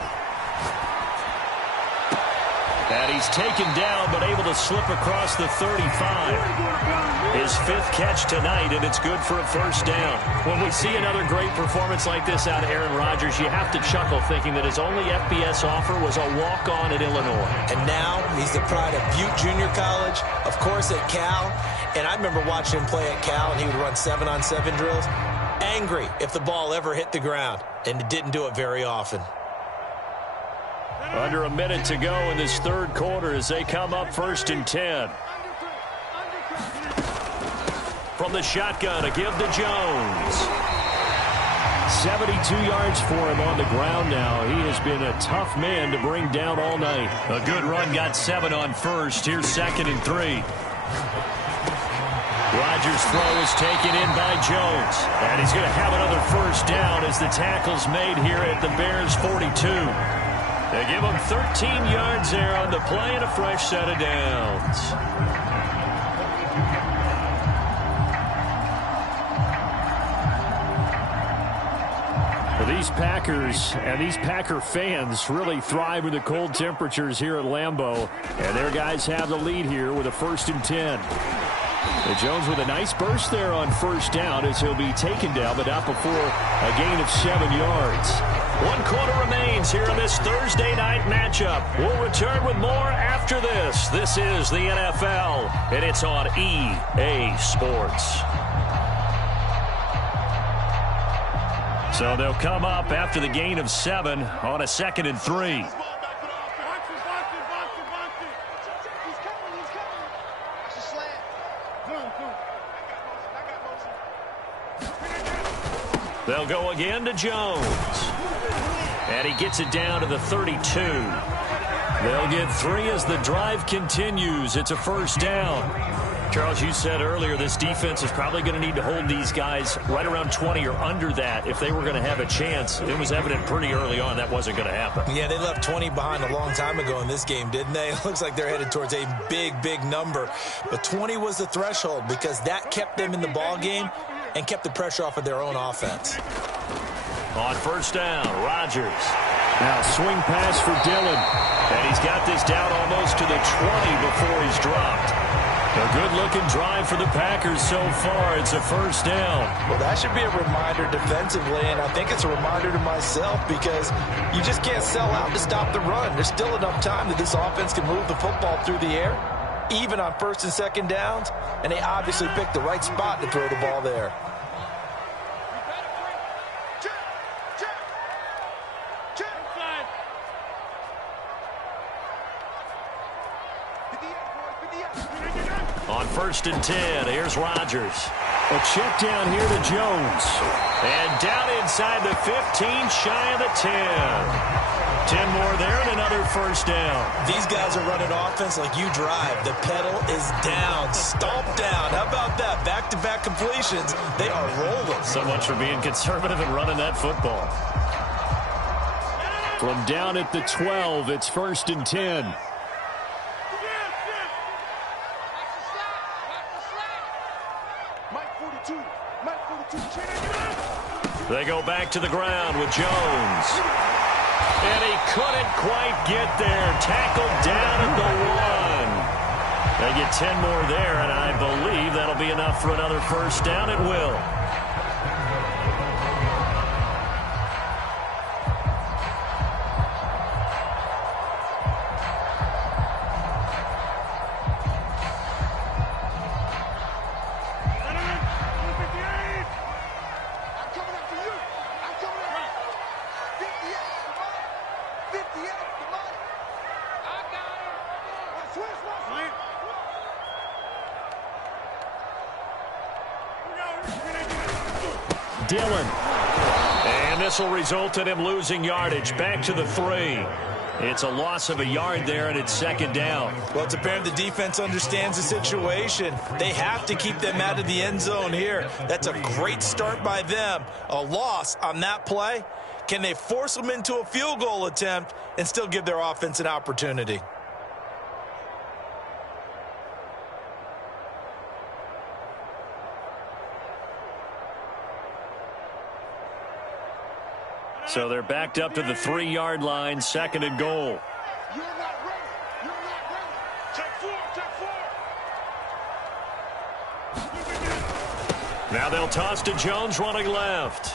And he's taken down, but able to slip across the 35. His 5th catch tonight, and it's good for a first down. When we see another great performance like this out of Aaron Rodgers, you have to chuckle thinking that his only FBS offer was a walk-on at Illinois. And now he's the pride of Butte Junior College, of course at Cal. And I remember watching him play at Cal, and he would run 7-on-7 drills. Angry if the ball ever hit the ground, and it didn't do it very often. Under a minute to go in this 3rd quarter as they come up 1st and 10. From the shotgun, a give to Jones. 72 yards for him on the ground now. He has been a tough man to bring down all night. A good run, got 7 on 1st. Here's 2nd and 3. Rodgers' throw is taken in by Jones. And he's going to have another first down as the tackle's made here at the Bears' 42. They give him 13 yards there on the play and a fresh set of downs. Well, these Packers and these Packer fans really thrive in the cold temperatures here at Lambeau. And their guys have the lead here with a 1st and 10. Jones with a nice burst there on first down as he'll be taken down, but not before a gain of 7 yards. 1 quarter remains here in this Thursday night matchup. We'll return with more after this. This is the NFL, and it's on EA Sports. So they'll come up after the gain of 7 on a 2nd and 3. They'll go again to Jones. And he gets it down to the 32. They'll get 3 as the drive continues. It's a first down. Charles, you said earlier this defense is probably going to need to hold these guys right around 20 or under that if they were going to have a chance. It was evident pretty early on that wasn't going to happen. Yeah, they left 20 behind a long time ago in this game, didn't they? It looks like they're headed towards a big, big number. But 20 was the threshold because that kept them in the ball game and kept the pressure off of their own offense. On first down, Rodgers. Now swing pass for Dillon. And he's got this down almost to the 20 before he's dropped. A good-looking drive for the Packers so far. It's a first down. Well, that should be a reminder defensively, and I think it's a reminder to myself because you just can't sell out to stop the run. There's still enough time that this offense can move the football through the air, even on 1st and 2nd downs, and they obviously picked the right spot to throw the ball there. On 1st and 10, here's Rodgers. A check down here to Jones. And down inside the 15, shy of the 10. 10 more there and another first down. These guys are running offense like you drive. The pedal is down, stomp down. How about that? Back-to-back completions. They are rolling. So much for being conservative and running that football. From down at the 12, it's 1st and 10. They go back to the ground with Jones. And he couldn't quite get there. Tackled down at the 1. They get 10 more there, and I believe that'll be enough for another first down. It will. Dillon. And this will result in him losing yardage. Back to the 3. It's a loss of a yard there, and it's 2nd down. Well, it's apparent the defense understands the situation. They have to keep them out of the end zone here. That's a great start by them. A loss on that play Can they force them into a field goal attempt and still give their offense an opportunity? So they're backed up to the 3-yard line, 2nd and goal. You're not ready. You're not ready. Take 4. Take 4. Now they'll toss to Jones running left.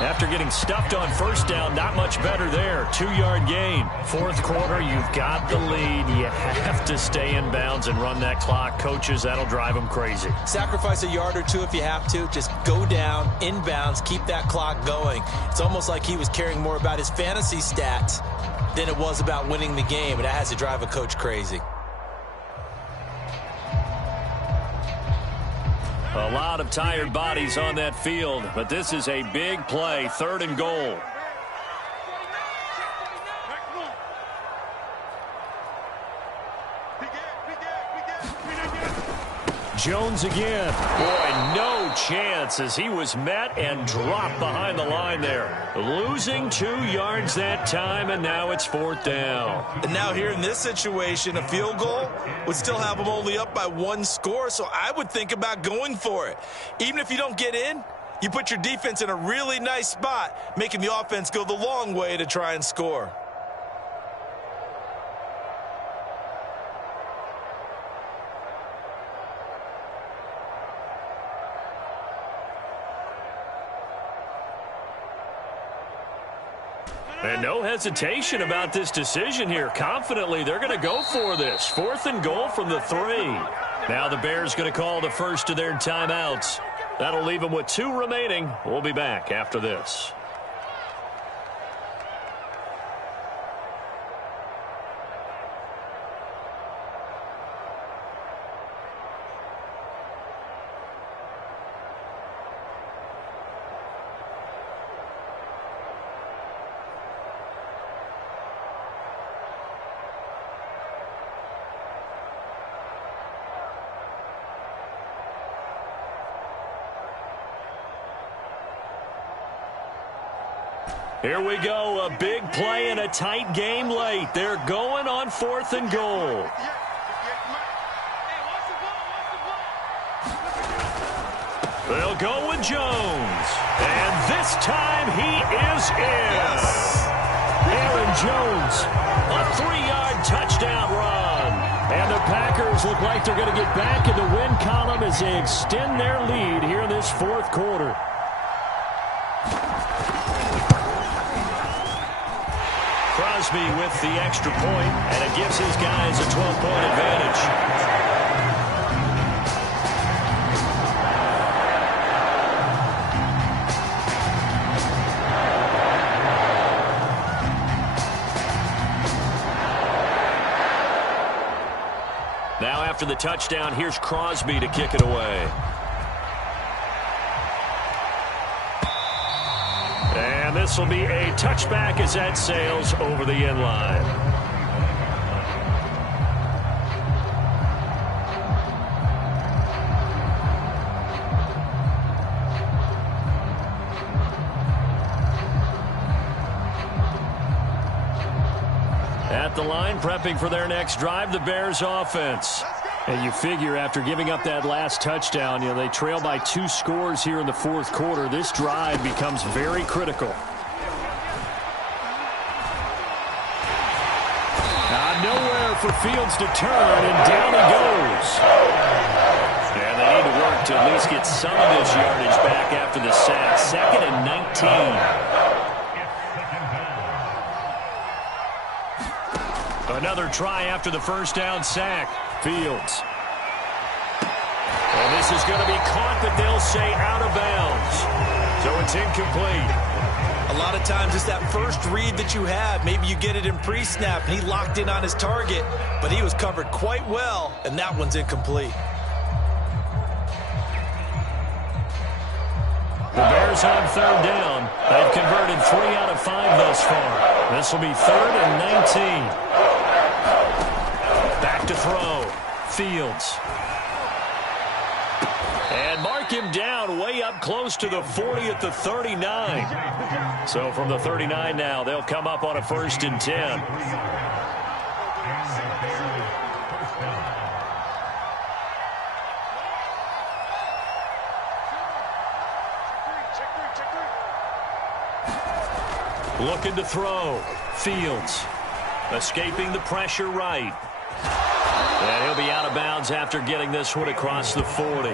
After getting stuffed on first down, not much better there. 2-yard gain. 4th quarter, you've got the lead. You have to stay in bounds and run that clock. Coaches, that'll drive them crazy. Sacrifice a yard or two if you have to. Just go down, in bounds, keep that clock going. It's almost like he was caring more about his fantasy stats than it was about winning the game, and that has to drive a coach crazy. A lot of tired bodies on that field, but this is a big play, 3rd and goal. Jones again. Boy, no chance as he was met and dropped behind the line there. Losing 2 yards that time, and now it's 4th down. And now here in this situation, a field goal would still have them only up by 1 score, so I would think about going for it. Even if you don't get in, you put your defense in a really nice spot, making the offense go the long way to try and score. And no hesitation about this decision here. Confidently, they're going to go for this. 4th and goal from the 3. Now the Bears going to call the first of their timeouts. That'll leave them with 2 remaining. We'll be back after this. Here we go, a big play and a tight game late. They're going on 4th and goal. They'll go with Jones. And this time he is in. Aaron Jones, a 3-yard touchdown run. And the Packers look like they're going to get back in the win column as they extend their lead here in this 4th quarter. Crosby with the extra point, and it gives his guys a 12-point advantage. Now after the touchdown, here's Crosby to kick it away. And this will be a touchback as that sails over the end line. At the line, prepping for their next drive, the Bears offense. And you figure after giving up that last touchdown, they trail by 2 scores here in the 4th quarter. This drive becomes very critical. Nowhere for Fields to turn, and down he goes. And they need to work to at least get some of this yardage back after the sack. 2nd and 19. Another try after the first down sack. Fields. And this is going to be caught, but they'll say out of bounds. So it's incomplete. A lot of times it's that first read that you have. Maybe you get it in pre-snap, and he locked in on his target, but he was covered quite well, and that one's incomplete. The Bears on 3rd down. They've converted 3 out of 5 thus far. This will be 3rd and 19. Back to throw. Fields. And mark him down way up close to the 40 at the 39. So from the 39 now, they'll come up on a 1st and 10. Looking to throw. Fields escaping the pressure right. And he'll be out of bounds after getting this one across the 40.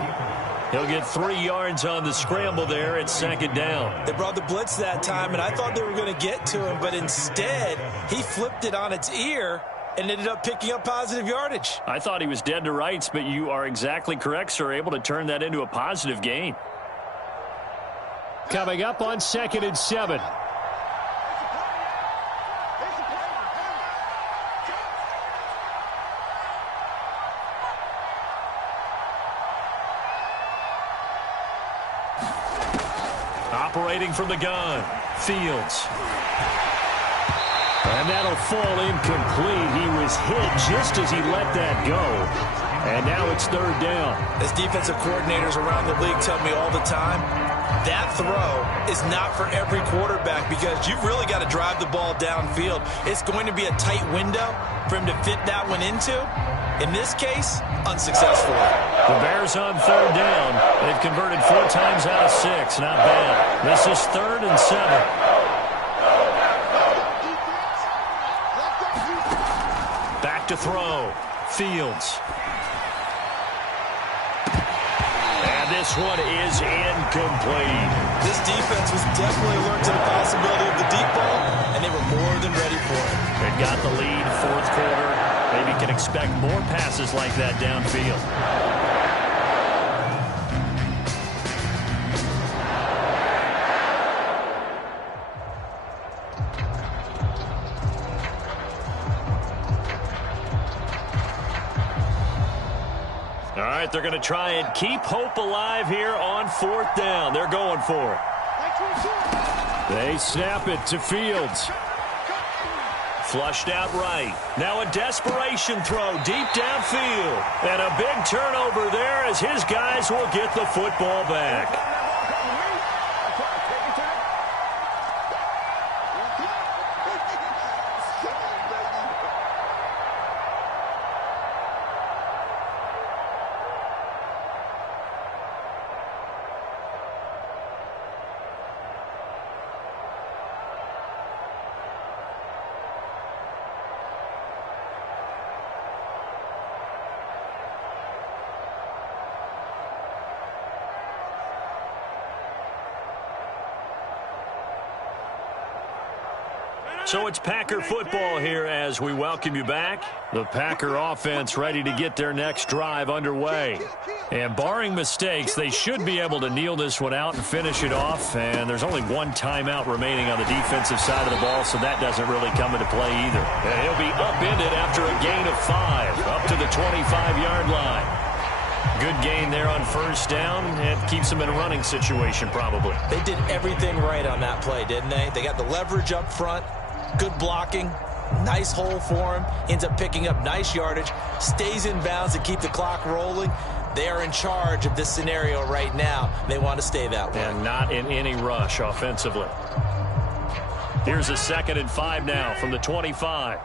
He'll get 3 yards on the scramble there at 2nd down. They brought the blitz that time, and I thought they were going to get to him, but instead he flipped it on its ear and ended up picking up positive yardage. I thought he was dead to rights, but you are exactly correct, sir. Able to turn that into a positive gain. Coming up on 2nd and 7. Operating from the gun, Fields. And that'll fall incomplete. He was hit just as he let that go. And now it's 3rd down. As defensive coordinators around the league tell me all the time, that throw is not for every quarterback because you've really got to drive the ball downfield. It's going to be a tight window for him to fit that one into. In this case, unsuccessfully. The Bears on 3rd down. They've converted 4 times out of 6. Not bad. This is 3rd and 7. Back to throw. Fields. And this one is incomplete. This defense was definitely alert to the possibility of the deep ball, and they were more than ready for it. They've got the lead, 4th quarter. Maybe can expect more passes like that downfield. All right, they're going to try and keep hope alive here on 4th down. They're going for it. They snap it to Fields. Flushed out right. Now a desperation throw deep downfield. And a big turnover there as his guys will get the football back. So it's Packer football here as we welcome you back. The Packer offense ready to get their next drive underway. And barring mistakes, they should be able to kneel this one out and finish it off. And there's only 1 timeout remaining on the defensive side of the ball, so that doesn't really come into play either. And he'll be upended after a gain of 5, up to the 25-yard line. Good gain there on 1st down. It keeps them in a running situation probably. They did everything right on that play, didn't they? They got the leverage up front. Good blocking, nice hole for him, ends up picking up nice yardage, stays in bounds to keep the clock rolling. They are in charge of this scenario right now. They want to stay that way. And not in any rush offensively. Here's a 2nd and 5 now from the 25.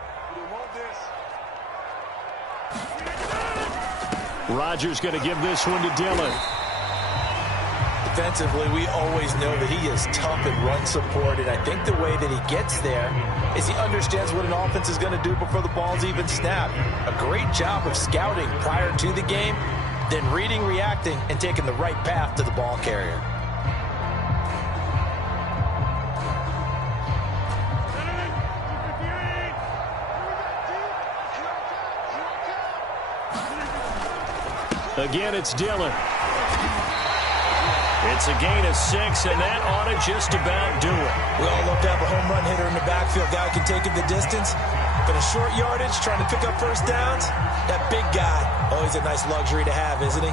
Rodgers going to give this one to Dillon. Defensively, we always know that he is tough in run support, and I think the way that he gets there is he understands what an offense is going to do before the ball's even snapped. A great job of scouting prior to the game, then reading, reacting, and taking the right path to the ball carrier. Again, it's Dillon. It's a gain of 6, and that ought to just about do it. We all love to have a home run hitter in the backfield. Guy can take it the distance. But a short yardage, trying to pick up 1st downs, that big guy, always a nice luxury to have, isn't he?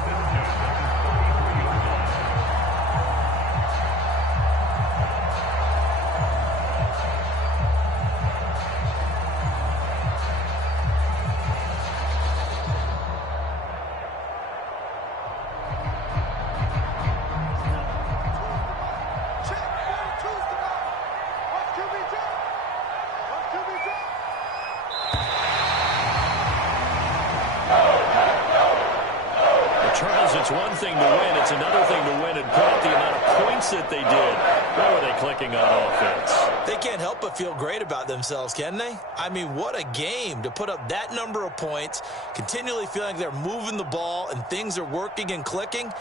It's one thing to win. It's another thing to win and put up the amount of points that they did. Where were they clicking on offense? They can't help but feel great about themselves, can they? I mean, what a game to put up that number of points, continually feeling like they're moving the ball and things are working and clicking.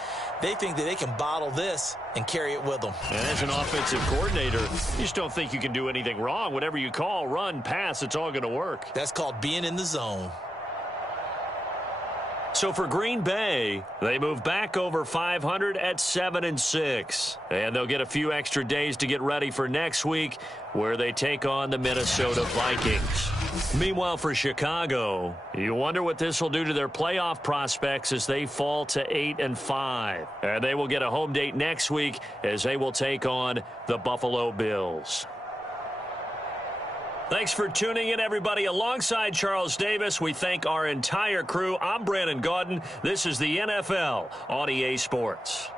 They think that they can bottle this and carry it with them. And as an offensive coordinator, you just don't think you can do anything wrong. Whatever you call, run, pass, it's all going to work. That's called being in the zone. So for Green Bay, they move back over 500 at 7-6. And they'll get a few extra days to get ready for next week, where they take on the Minnesota Vikings. Meanwhile, for Chicago, you wonder what this will do to their playoff prospects as they fall to 8-5. And they will get a home date next week as they will take on the Buffalo Bills. Thanks for tuning in, everybody. Alongside Charles Davis, we thank our entire crew. I'm Brandon Gaudin. This is the NFL on EA Sports.